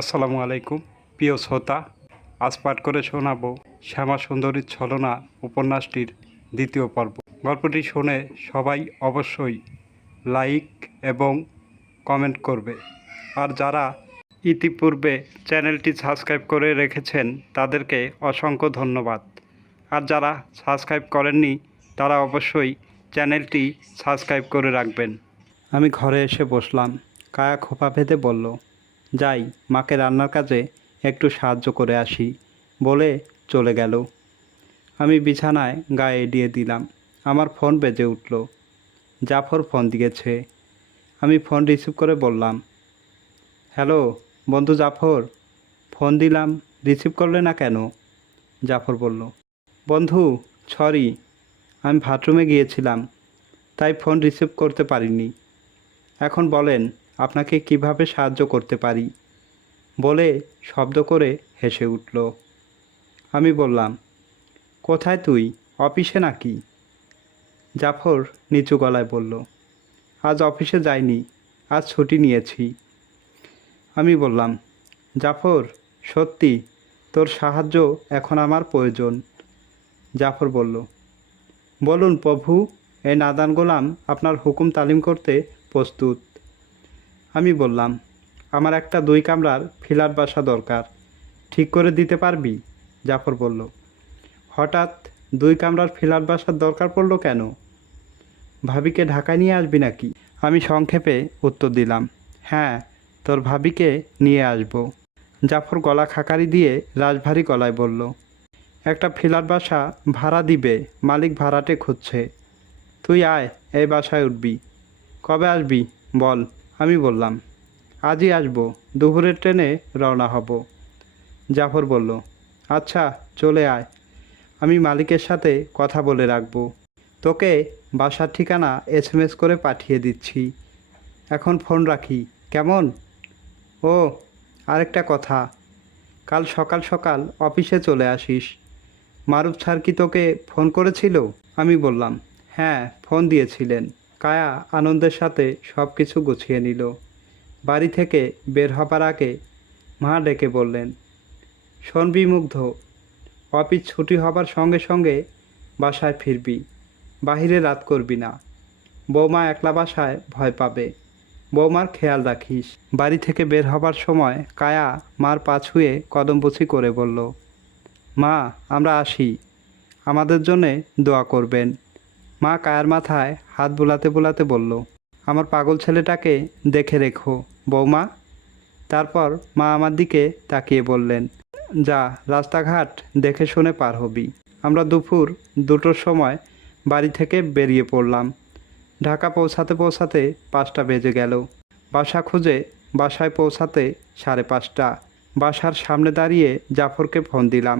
আসসালামু আলাইকুম প্রিয় শ্রোতা। আজ পাঠ করে শোনাব শ্যামা সুন্দরীর ছলনা উপন্যাসটির দ্বিতীয় পর্ব। গল্পটি শুনে সবাই অবশ্যই লাইক এবং কমেন্ট করবে। আর যারা ইতিপূর্বে চ্যানেলটি সাবস্ক্রাইব করে রেখেছেন তাদেরকে অসংখ্য ধন্যবাদ। আর যারা সাবস্ক্রাইব করেননি তারা অবশ্যই চ্যানেলটি সাবস্ক্রাইব করে রাখবেন। আমি ঘরে এসে বসলাম। কায়া খোপা বেঁধে বলল, যাই মাকে রান্নার কাজে একটু সাহায্য করে আসি বলে চলে গেল। আমি বিছানায় গায়ে এড়িয়ে দিলাম। আমার ফোন বেজে উঠল। জাফর ফোন দিয়েছে। আমি ফোন রিসিভ করে বললাম, হ্যালো বন্ধু জাফর, ফোন দিলাম রিসিভ করলে না কেন? জাফর বলল, বন্ধু সরি, আমি বাথরুমে গিয়েছিলাম তাই ফোন রিসিভ করতে পারিনি। এখন বলেন আপনাকে কিভাবে সাহায্য করতে পারি বলে শব্দ করে হেসে উঠল। আমি বললাম, কোথায় তুই, অফিসে নাকি? জাফর নিচু গলায় বলল, আজ অফিসে যাইনি, আজ ছুটি নিয়েছি। আমি বললাম, জাফর সত্যি তোর সাহায্য এখন আমার প্রয়োজন। জাফর বলল, বলুন প্রভু, এই নাদান গোলাম আপনার হুকুম তালিম করতে প্রস্তুত। আমি বললাম, আমার একটা 2 কামরার ফ্ল্যাট বাসা দরকার, ঠিক করে দিতে পারবি? জাফর বলল, হঠাৎ 2 কামরার ফ্ল্যাট বাসার দরকার পড়লো কেন? ভাবিকে ঢাকায় নিয়ে আসবি নাকি? আমি সংক্ষেপে উত্তর দিলাম, হ্যাঁ তোর ভাবিকে নিয়ে আসব। জাফর গলা খাকারি দিয়ে রাজভারী গলায় বলল, একটা ফ্ল্যাট বাসা ভাড়া দিবে, মালিক ভাড়াটে খুঁজছে। তুই আয়, এই বাসায় উঠবি। কবে আসবি বল? আমি বললাম, আজই আসবো, দুপুরের ট্রেনে রওনা হব। জাফর বলল, আচ্ছা চলে আয়, আমি মালিকের সাথে কথা বলে রাখবো। তোকে বাসার ঠিকানা SMS করে পাঠিয়ে দিচ্ছি। এখন ফোন রাখি কেমন? ও আরেকটা কথা, কাল সকাল সকাল অফিসে চলে আসিস। মারুফ স্যার কি তোকে ফোন করেছিল? আমি বললাম, হ্যাঁ ফোন দিয়েছিলেন। কায়া আনন্দের সাথে সব কিছু গুছিয়ে নিল। বাড়ি থেকে বের হবার আগে মা ডেকে বললেন, শোনবি মুগ্ধ, অফিস ছুটি হবার সঙ্গে সঙ্গে বাসায় ফিরবি, বাহিরে রাত করবি না। বৌমা একলা বাসায় ভয় পাবে, বৌমার খেয়াল রাখিস। বাড়ি থেকে বের হবার সময় কায়া মার পা ছুঁয়ে কদমবুছি করে বলল, মা আমরা আসি, আমাদের জন্যে দোয়া করবেন। মা কায়ার মাথায় হাত বুলাতে বুলাতে বলল, আমার পাগল ছেলেটাকে দেখে রেখো বৌমা। তারপর মা আমার দিকে তাকিয়ে বললেন, যা রাস্তাঘাট দেখে শুনে পার হবি। আমরা দুপুর 2টোর সময় বাড়ি থেকে বেরিয়ে পড়লাম। ঢাকা পৌঁছাতে পৌঁছাতে 5টা বেজে গেল। বাসা খুঁজে বাসায় পৌঁছাতে 5:30। বাসার সামনে দাঁড়িয়ে জাফরকে ফোন দিলাম।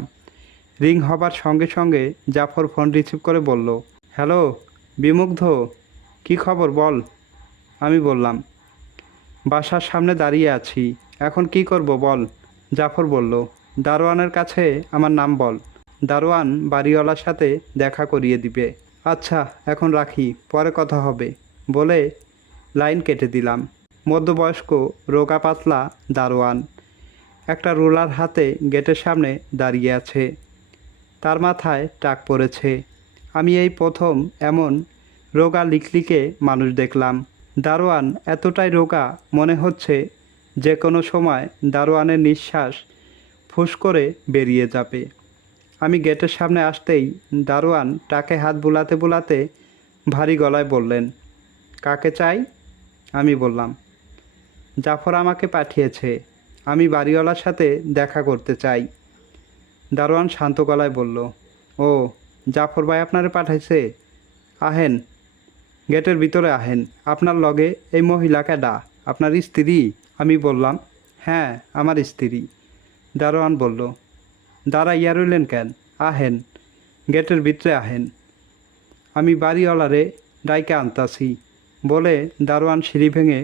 রিং হবার সঙ্গে সঙ্গে জাফর ফোন রিসিভ করে বলল, হ্যালো বিমুগ্ধ, কি খবর বল? আমি বললাম, বাসার সামনে দাঁড়িয়ে আছি, এখন কি করব বল? জাফর বলল, দারোয়ানের কাছে আমার নাম বল, দারোয়ান বাড়িওয়ালার সাথে দেখা করিয়ে দিবে। আচ্ছা এখন রাখি, পরে কথা হবে বলে লাইন কেটে দিলাম। মধ্যবয়স্ক রোগা পাতলা দারোয়ান একটা রুলার হাতে গেটের সামনে দাঁড়িয়ে আছে। তার মাথায় টাক পড়েছে। আমি এই প্রথম এমন রোগা লিকলিকে মানুষ দেখলাম। দারোয়ান এতটাই রোগা মনে হচ্ছে যে কোনো সময় দারোয়ানের নিঃশ্বাস ফুস করে বেরিয়ে যাবে। আমি গেটের সামনে আসতেই দারোয়ান টাকে হাত বুলাতে বুলাতে ভারী গলায় বললেন, কাকে চাই? আমি বললাম, জাফর আমাকে পাঠিয়েছে, আমি বাড়িওয়ালার সাথে দেখা করতে চাই। দারোয়ান শান্ত গলায় বলল, ও জাফর ভাই আপনারে পাঠাইছে, আহেন গেটের ভিতরে আহেন। আপনার লগে এই মহিলা কেডা, আপনার স্ত্রী? আমি বললাম, হ্যাঁ আমার স্ত্রী। দারোয়ান বলল, দাঁড়াইয়া রইলেন কেন, আহেন গেটের ভিতরে আহেন, আমি বাড়িওয়ালারে ডাইকে আনতাছি বলে দারোয়ান সিঁড়ি ভেঙে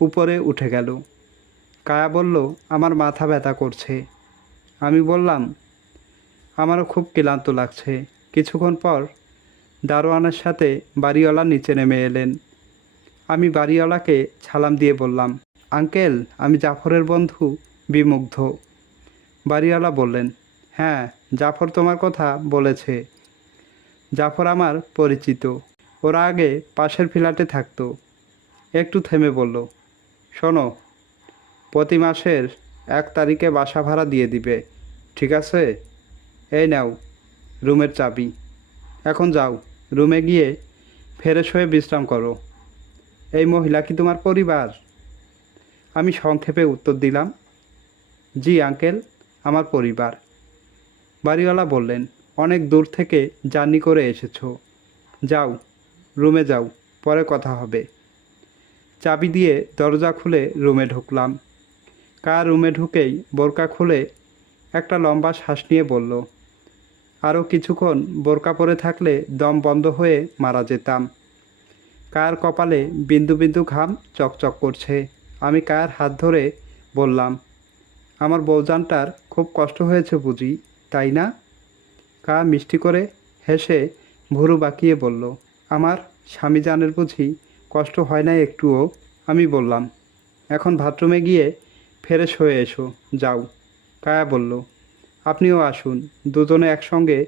উপরে উঠে গেল। কায়া বলল, আমার মাথা ব্যথা করছে। আমি বললাম, আমারও খুব ক্লান্ত লাগছে। কিছুক্ষণ পর দারোয়ানের সাথে বাড়িওয়ালা নিচে নেমে এলেন। আমি বাড়িওয়ালাকে সালাম দিয়ে বললাম, আঙ্কেল আমি জাফরের বন্ধু বিমুগ্ধ। বাড়িওয়ালা বললেন, হ্যাঁ, জাফর তোমার কথা বলেছে। জাফর আমার পরিচিত, ওরা আগে পাশের ফ্ল্যাটে থাকতো। একটু থেমে বলল, শোনো, প্রতি মাসের 1 তারিখে বাসা ভাড়া দিয়ে দিবে, ঠিক আছে? এই নাও রুমের চাবি। এখন যাও, রুমে গিয়ে ফ্রেশ হয়ে বিশ্রাম করো। এই মহিলা কি তোমার পরিবার? আমি সংক্ষেপে উত্তর দিলাম, জি আঙ্কেল, আমার পরিবার। বাড়িওয়ালা বললেন, অনেক দূর থেকে জার্নি করে এসেছো, যাও রুমে যাও, পরে কথা হবে। চাবি দিয়ে দরজা খুলে রুমে ঢুকলাম। রুমে ঢুকেই বোরকা খুলে একটা লম্বা শ্বাস নিয়ে বলল, আরও কিছুক্ষণ বোরকা পরে থাকলে দম বন্ধ হয়ে মারা যেতাম। কপালে বিন্দু বিন্দু ঘাম চকচক করছে। আমি হাত ধরে বললাম, আমার বউজানটার খুব কষ্ট হয়েছে বুঝি, তাই না? মিষ্টি করে হেসে ভুরু বাঁকিয়ে বলল, আমার স্বামী জানের বুঝি কষ্ট হয় না একটুও? আমি বললাম, এখন বাথরুমে গিয়ে ফ্রেশ হয়ে এসো, যাও। বলল, আপনিও আসুন, দুজনে একসঙ্গে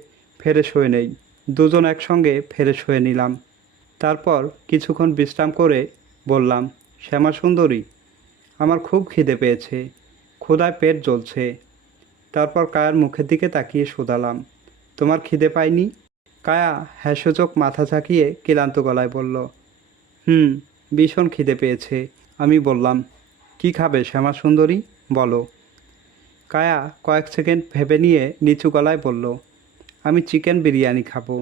ফ্রেশ হয়ে নেই। দুজন একসঙ্গে ফ্রেশ হয়ে নিলাম। তারপর কিছুক্ষণ বিশ্রাম করে বললাম, শ্যামা সুন্দরী, আমার খুব খিদে পেয়েছে, ক্ষুধায় পেট জ্বলছে। তারপর মুখের দিকে তাকিয়ে শুধালাম, তোমার খিদে পায়নি? হ্যাসোচোখ মাথা ঝাঁকিয়ে ক্লান্ত গলায় বলল, ভীষণ খিদে পেয়েছে। আমি বললাম, কি খাবে শ্যামা সুন্দরী, বলো। কয়েক সেকেন্ড ভেবে নিয়ে নিচু গলায় বলল, আমি চিকেন বিরিয়ানি খাবো।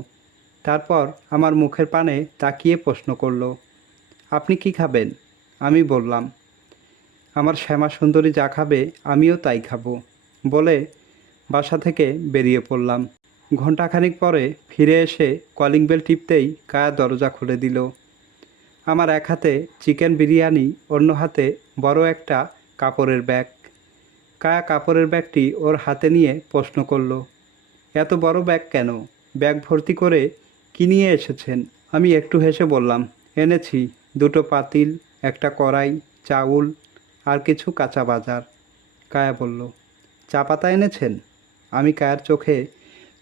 তারপর আমার মুখের পানে তাকিয়ে প্রশ্ন করল, আপনি কি খাবেন? আমি বললাম, আমার শ্যামা সুন্দরী যা খাবে আমিও তাই খাবো, বলে বাসা থেকে বেরিয়ে পড়লাম। ঘণ্টাখানিক পরে ফিরে এসে কলিং বেল টিপতেই দরজা খুলে দিল। আমার এক হাতে চিকেন বিরিয়ানি, অন্য হাতে বড় একটা কাপড়ের ব্যাগ। কাপড়ের ব্যাগটি ওর হাতে নিয়ে প্রশ্ন করল, এত বড় ব্যাগ কেন? ব্যাগ ভর্তি করে কি নিয়ে এসেছেন? আমি একটু হেসে বললাম, এনেছি 2টো পাতিল, একটা কড়াই, চাউল আর কিছু কাঁচা বাজার। বলল, চা পাতা এনেছেন? আমি চোখে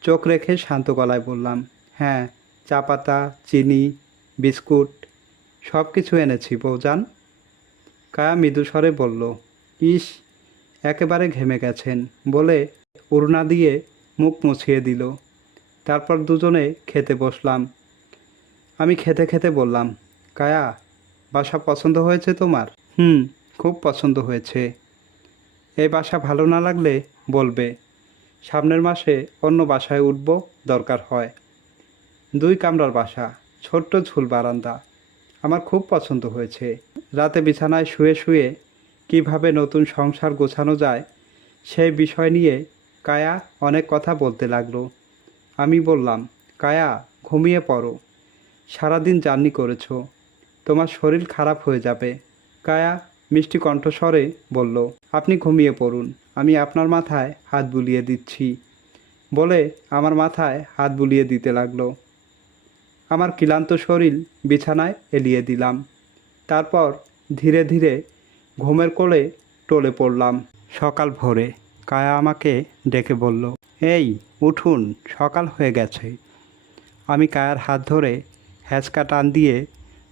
চোখ রেখে শান্ত গলায় বললাম, হ্যাঁ, চা পাতা, চিনি, বিস্কুট সব কিছু এনেছি বউজান। মৃদু স্বরে বলল, ইস, একেবারে ঘেমে গেছেন, বলে ওড়না দিয়ে মুখ মুছিয়ে দিল। তারপর দুজনে খেতে বসলাম। আমি খেতে খেতে বললাম, বাসা পছন্দ হয়েছে তোমার? খুব পছন্দ হয়েছে। এই বাসা ভালো না লাগলে বলবে, সামনের মাসে অন্য বাসায় উঠব দরকার হয়। 2 কামরার বাসা, ছোট্ট ঝুল বারান্দা, আমার খুব পছন্দ হয়েছে। রাতে বিছানায় শুয়ে শুয়ে কিভাবে নতুন সংসার গোছানো যায় সেই বিষয় নিয়ে অনেক কথা বলতে লাগলো। আমি বললাম, ঘুমিয়ে পড়ো, সারাদিন জার্নি করেছো, তোমার শরীর খারাপ হয়ে যাবে। মিষ্টি কণ্ঠস্বরে বলল, আপনি ঘুমিয়ে পড়ুন, আমি আপনার মাথায় হাত বুলিয়ে দিচ্ছি, বলে আমার মাথায় হাত বুলিয়ে দিতে লাগলো। আমার ক্লান্ত শরীর বিছানায় এলিয়ে দিলাম। তারপর ধীরে ধীরে ঘুমের কোলে টলে পড়লাম। সকাল ভোরে আমাকে ডেকে বলল, এই উঠুন, সকাল হয়ে গেছে। আমি হাত ধরে হ্যাঁচকা টান দিয়ে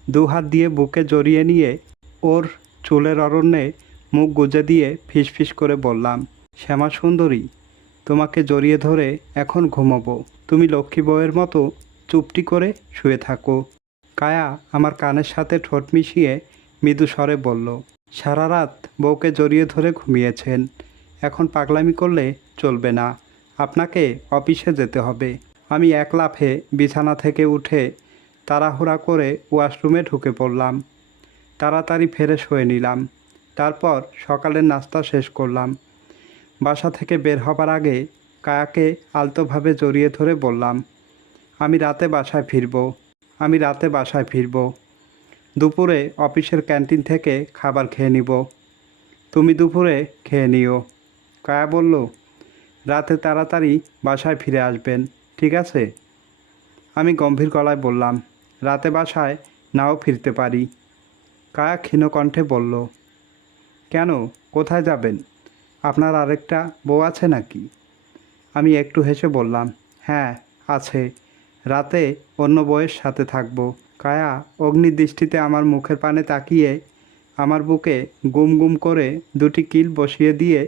2 হাত দিয়ে বুকে জড়িয়ে নিয়ে ওর চুলের অরণ্যে মুখ গুজে দিয়ে ফিসফিস করে বললাম, শ্যামা সুন্দরী, তোমাকে জড়িয়ে ধরে এখন ঘুমোবো, তুমি লক্ষ্মী বউয়ের মতো চুপটি করে শুয়ে থাকো। আমার কানের সাথে ঠোঁট মিশিয়ে মৃদু স্বরে বলল, সারা রাত বউকে জড়িয়ে ধরে ঘুমিয়েছেন, এখন পাগলামি করলে চলবে না, আপনাকে অফিসে যেতে হবে। আমি এক লাফে বিছানা থেকে উঠে তাড়াহুড়া করে ওয়াশরুমে ঢুকে পড়লাম। তাড়াতাড়ি ফ্রেশ হয়ে নিলাম। তারপর সকালের নাস্তা শেষ করলাম। বাসা থেকে বের হবার আগে আলতোভাবে জড়িয়ে ধরে বললাম, আমি রাতে বাসায় ফিরব। দুপুরে অফিসের ক্যান্টিন থেকে খাবার খেয়ে নিব, তুমি দুপুরে খেয়ে নিও। বলল, রাতে তাড়াতাড়ি বাসায় ফিরে আসবেন, ঠিক আছে? আমি গম্ভীর গলায় বললাম, রাতে বাসায় নাও ফিরতে পারি। ক্ষীণ কণ্ঠে বলল, কেন, কোথায় যাবেন? আপনার আরেকটা বউ আছে নাকি? আমি একটু হেসে বললাম, হ্যাঁ আছে, রাতে অন্য বউয়ের সাথে থাকবো। কায়া অগ্নিদৃষ্টিতে আমার মুখের পানে তাকিয়ে আমার বুকে গুম গুম করে দুটি কিল বসিয়ে দিয়ে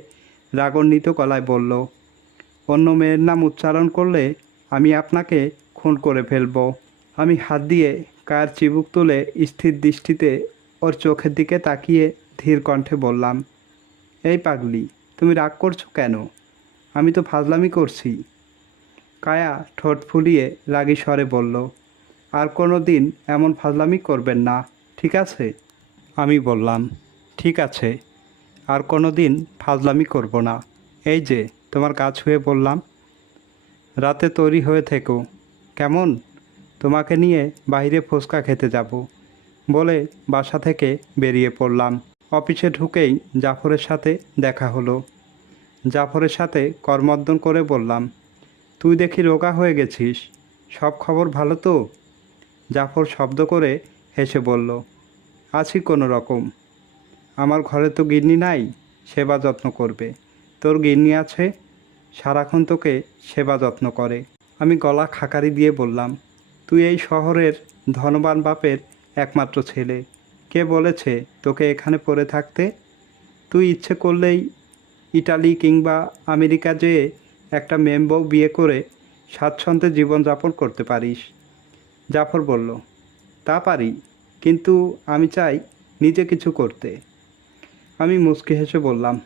রাগান্বিত গলায় বলল, অন্য মেয়ের নাম উচ্চারণ করলে আমি আপনাকে খুন করে ফেলবো। আমি হাত দিয়ে কায়ার চিবুক তুলে স্থির দৃষ্টিতে ওর চোখের দিকে তাকিয়ে ধীর কণ্ঠে বললাম, এই পাগলি, তুমি রাগ করছো কেন? আমি তো ফাজলামি করছি। কায়া ঠোঁট ফুলিয়ে রাগী স্বরে বলল, আর কোনো দিন এমন ফাজলামি করবেন না, ঠিক আছে? আমি বললাম, ঠিক আছে, আর কোনো দিন ফাজলামি করব না। এই যে তোমার গা ছুঁয়ে বললাম, রাতে তৈরি হয়ে থেকো, কেমন? তোমাকে নিয়ে বাইরে ফুচকা খেতে যাব বলে বাসা থেকে বেরিয়ে পড়লাম। অফিসে ঢুকেই জাফরের সাথে দেখা হলো। জাফরের সাথে করমর্দন করে বললাম, তুই দেখি রোগা হয়ে গেছিস, সব খবর ভালো তো? জাফর শব্দ করে হেসে বলল, আছি কোনো রকম। আমার ঘরে তো গিন্নি নাই, সেবা যত্ন করবে। তোর গিন্নি আছে, সারাক্ষণ তোকে সেবা যত্ন করে। আমি গলা খাকারি দিয়ে বললাম, তুই এই শহরের ধনবান বাপের একমাত্র ছেলে, কে বলেছে তোকে এখানে পড়ে থাকতে? তুই ইচ্ছে করলেই ইটালি কিংবা আমেরিকা যেয়ে একটা মেমবউ বিয়ে করে স্বাচ্ছন্দ্যে জীবনযাপন করতে পারিস। জাফর বলল, তা পারি, কিন্তু আমি চাই নিজে কিছু করতে। আমি মুচকি হেসে বললাম,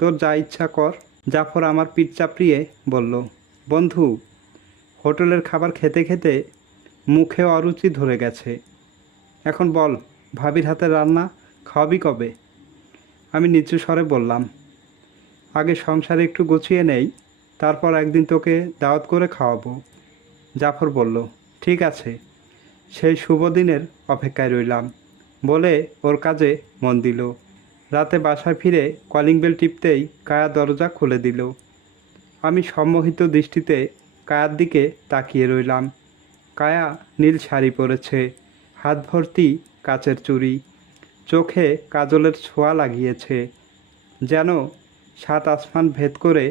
তোর যা ইচ্ছা কর। জাফর আমার পিঠ চাপড়িয়ে বলল, বন্ধু, হোটেলের খাবার খেতে খেতে মুখে অরুচি ধরে গেছে। এখন বল, ভাবির হাতে রান্না খাওয়াবি কবে? আমি নিচু স্বরে বললাম, আগে সংসারে একটু গুছিয়ে নেই, তারপর একদিন তোকে দাওয়াত করে খাওয়াবো। জাফর বলল, ঠিক আছে, সেই শুভ দিনের অপেক্ষায় রইলাম বলে ওর কাজে মন দিল। রাতে বাসায় ফিরে কলিং বেল টিপতেই কায়া দরজা খুলে দিল। আমি সম্মোহিত দৃষ্টিতে কায়ার দিকে তাকিয়ে রইলাম। কায়া নীল শাড়ি পরেছে, হাত ভর্তি কাচের চুড়ি, চোখে কাজলের ছোঁয়া লাগিয়েছে, যেন সাত আসমান ভেদ করে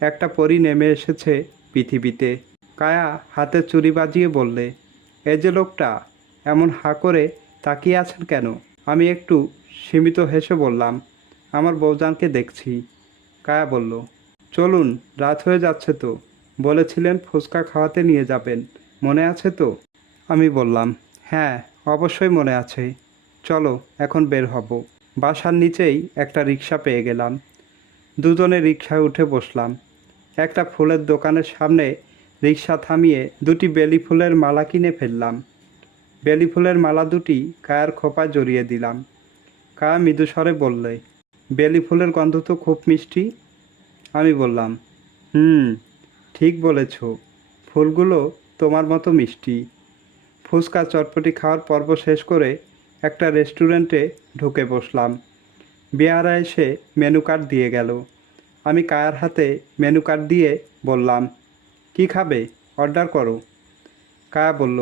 একটা পরী নেমে এসেছে পৃথিবীতে। কায়া হাতে চুড়ি বাজিয়ে বললে, এই যে লোকটা, এমন হাঁ করে তাকিয়ে আছেন কেন? আমি একটু সীমিত হেসে বললাম, আমার বউজানকে দেখছি। কায়া বলল, চলুন, রাত হয়ে যাচ্ছে তো, বলেছিলেন ফুচকা খাওয়াতে নিয়ে যাবেন, মনে আছে তো? আমি বললাম, হ্যাঁ অবশ্যই মনে আছে, চলো এখন বের হব। বাসার নিচেই একটা রিক্সা পেয়ে গেলাম। দুজনে রিক্সায় উঠে বসলাম। একটা ফুলের দোকানের সামনে রিক্সা থামিয়ে দুটি বেলি ফুলের মালা কিনে ফেললাম। বেলি ফুলের মালা দুটি কায়ার খোপায় জড়িয়ে দিলাম। কায়া মৃদু স্বরে বললে, বেলি ফুলের গন্ধ তো খুব মিষ্টি। আমি বললাম, ঠিক বলেছ, ফুলগুলো তোমার মতো মিষ্টি। ফুচকা চটপটি খাওয়ার পর্ব শেষ করে একটা রেস্টুরেন্টে ঢুকে বসলাম। বেয়ারা এসে মেনু কার্ড দিয়ে গেল। আমি কায়ার হাতে মেনু কার্ড দিয়ে বললাম, কি খাবে, অর্ডার করো। কায়া বলল,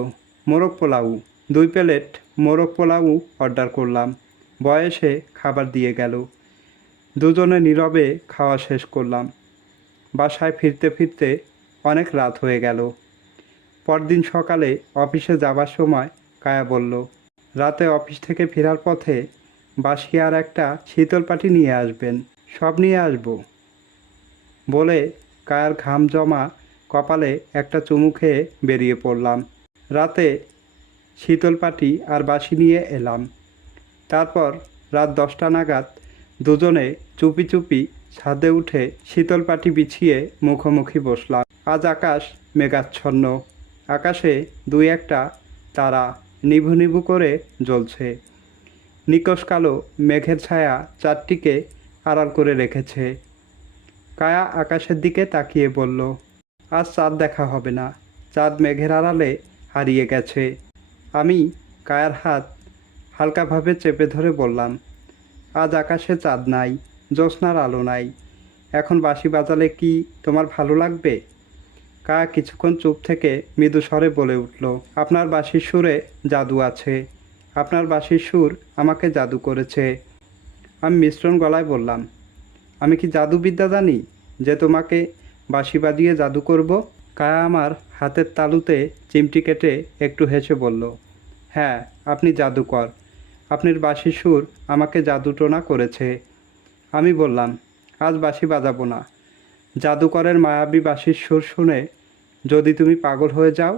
মোরগ পোলাও, 2 প্লেট মোরগ পোলাও অর্ডার করলাম। বয়সে খাবার দিয়ে গেল। দুজনে নীরবে খাওয়া শেষ করলাম। বাসায় ফিরতে ফিরতে অনেক রাত হয়ে গেল। পরদিন সকালে অফিসে যাবার সময় কায়া বলল, রাতে অফিস থেকে ফেরার পথে বাসি আর একটা শীতল পাটি নিয়ে আসবেন। সব নিয়ে আসবো বলে কায়ার ঘাম জমা কপালে একটা চুমু খেয়ে বেরিয়ে পড়লাম। রাতে শীতল পাটি আর বাসি নিয়ে এলাম। তারপর রাত 10টা নাগাদ দুজনে চুপি চুপি ছাদে উঠে শীতল পাটি বিছিয়ে মুখোমুখি বসলাম। আজ আকাশ মেঘাচ্ছন্ন, আকাশে 2-1টা তারা নিভু নিভু করে জ্বলছে। নিকষ কালো মেঘের ছায়া চাঁদটিকে আড়াল করে রেখেছে। কায়া আকাশের দিকে তাকিয়ে বলল, আজ চাঁদ দেখা হবে না, চাঁদ মেঘের আড়ালে হারিয়ে গেছে। আমি কায়ার হাত হালকাভাবে চেপে ধরে বললাম, আজ আকাশে চাঁদ নাই, জ্যোৎস্নার আলো নাই, এখন বাঁশি বাজালে কি তোমার ভালো লাগবে? কায়া কিছুক্ষণ চুপ থেকে মৃদু স্বরে বলে উঠল, আপনার বাঁশির সুরে জাদু আছে, আপনার বাঁশির সুর আমাকে জাদু করেছে। আমি মিশ্রণ গলায় বললাম, আমি কি জাদুবিদ্যা জানি যে তোমাকে বাঁশি বাজিয়ে জাদু করব? কায়া আমার হাতের তালুতে চিমটি কেটে একটু হেসে বলল, হ্যাঁ, আপনি জাদুকর। আপনার বাঁশির সুর আমাকে জাদুটোনা করেছে। আমি বললাম, আজ বাঁশি বাজাবো না। জাদুকরের মায়াবী বাঁশির সুর শুনে যদি তুমি পাগল হয়ে যাও,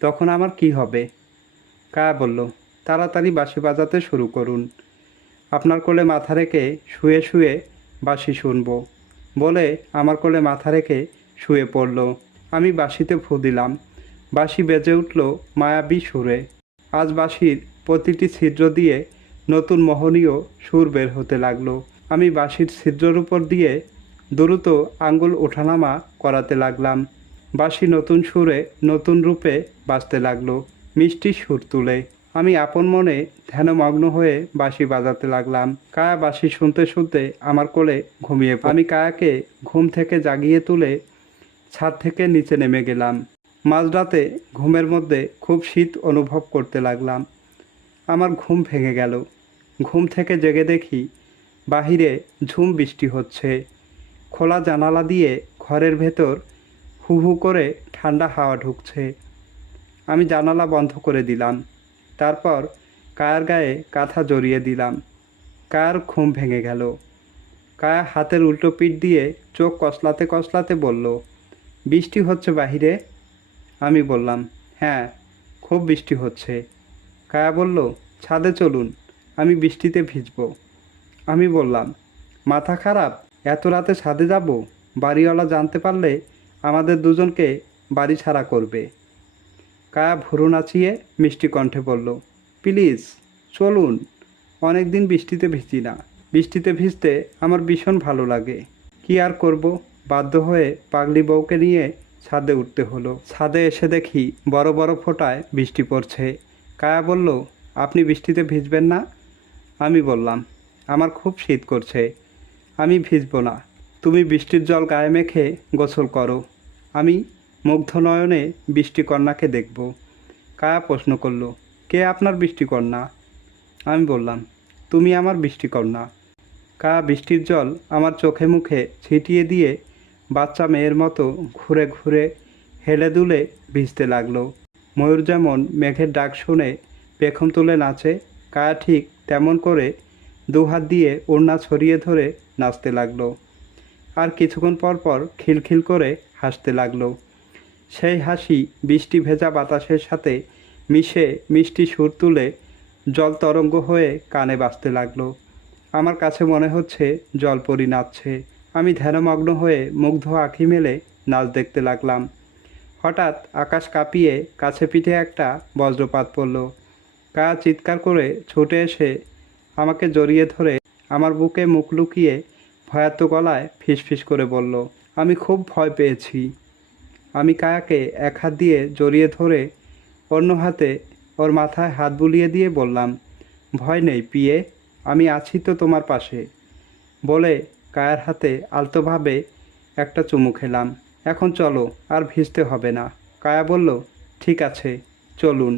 তখন আমার কি হবে? কায়া বলল, তাড়াতাড়ি বাঁশি বাজাতে শুরু করুন। আপনার কোলে মাথা রেখে শুয়ে শুয়ে বাঁশি শুনব, বলে আমার কোলে মাথা রেখে শুয়ে পড়ল। আমি বাঁশিতে ফু দিলাম। বাঁশি বেজে উঠল মায়াবী সুরে। আজ বাঁশির প্রতিটি ছিদ্র দিয়ে নতুন মোহনীয় সুর বের হতে লাগলো। আমি বাঁশির ছিদ্রের উপর দিয়ে দ্রুত আঙ্গুল ওঠানামা করাতে লাগলাম। বাঁশি নতুন সুরে নতুন রূপে বাজতে লাগলো, মিষ্টি সুর তুলে। আমি আপন মনে ধ্যানমগ্ন হয়ে বাঁশি বাজাতে লাগলাম। কায়া বাঁশি শুনতে শুনতে আমার কোলে ঘুমিয়ে পড়ল। আমি কায়াকে ঘুম থেকে জাগিয়ে তুলে ছাদ থেকে নিচে নেমে গেলাম। মাঝরাতে ঘুমের মধ্যে খুব শীত অনুভব করতে লাগলাম। আমার ঘুম ভেঙে গেল। ঘুম থেকে জেগে দেখি বাহিরে ঝুম বৃষ্টি হচ্ছে। খোলা জানালা দিয়ে ঘরের ভেতর হু হু করে ঠান্ডা হাওয়া ঢুকছে। আমি জানালা বন্ধ করে দিলাম। তারপর কায়ার গায়ে কাঁথা জড়িয়ে দিলাম। কায়ার ঘুম ভেঙে গেল। কায়া হাতের উল্টো পিঠ দিয়ে চোখ কসলাতে কসলাতে বলল, বৃষ্টি হচ্ছে বাহিরে? আমি বললাম, হ্যাঁ, খুব বৃষ্টি হচ্ছে। কায়া বলল, ছাদে চলুন, আমি বৃষ্টিতে ভিজব। আমি বললাম, মাথা খারাপ, এত রাতে ছাদে যাব? বাড়িওয়ালা জানতে পারলে আমাদের দুজনকে বাড়ি ছাড়া করবে। কায়া ভুরু নাচিয়ে মিষ্টি কণ্ঠে বলল, প্লিজ চলুন, অনেক দিন বৃষ্টিতে ভিজি না। বৃষ্টিতে ভিজতে আমার ভীষণ ভালো লাগে। কি আর করব, বাধ্য হয়ে পাগলি বউকে নিয়ে ছাদে উঠতে হলো। ছাদে এসে দেখি বড় বড় ফোঁটায় বৃষ্টি পড়ছে। কায়া বলল, আপনি বৃষ্টিতে ভিজবেন না? আমি বললাম, আমার খুব শীত করছে, আমি ভিজব না। তুমি বৃষ্টির জল গায়ে মেখে গোসল করো, আমি মুগ্ধ নয়নে বৃষ্টিকন্যাকে দেখব। কায়া প্রশ্ন করল, কে আপনার বৃষ্টিকন্যা? আমি বললাম, তুমি আমার বৃষ্টিকন্যা। কায়া বৃষ্টির জল আমার চোখে মুখে ছিটিয়ে দিয়ে বাচ্চা মেয়ের মতো ঘুরে ঘুরে হেলে দুলে ভিজতে লাগলো। ময়ূর যেমন মেঘের ডাক শুনে পেখম তুলে নাচে, কায়া ঠিক তেমন করে দুহাত দিয়ে ওড়না ছড়িয়ে ধরে নাচতে লাগলো। আর কিছুক্ষণ পর পর খিলখিল করে হাসতে লাগলো। সেই হাসি বৃষ্টি ভেজা বাতাসের সাথে মিশে মিষ্টি সুর তুলে জল তরঙ্গ হয়ে কানে বাজতে লাগলো। আমার কাছে মনে হচ্ছে জলপরি নাচছে। আমি ধ্যানমগ্ন হয়ে মুগ্ধ আঁখি মেলে নাচ দেখতে লাগলাম। হঠাৎ আকাশ কাঁপিয়ে কাছে পিঠে একটা বজ্রপাত পড়ল। কায়া চিৎকার করে ছুটে এসে আমাকে জড়িয়ে ধরে আমার বুকে মুখ লুকিয়ে ভয়ার্ত গলায় ফিসফিস করে বলল, আমি খুব ভয় পেয়েছি। আমি কায়াকে এক হাত দিয়ে জড়িয়ে ধরে অন্য হাতে ওর মাথায় হাত বুলিয়ে দিয়ে বললাম, ভয় নেই পিয়ে, আমি আছি তো তোমার পাশে। বলে কায়ার হাতে আলতোভাবে একটা চুমু খেলাম। এখন চলো, আর ভিজতে হবে না। কায়া বলল, ঠিক আছে, চলুন।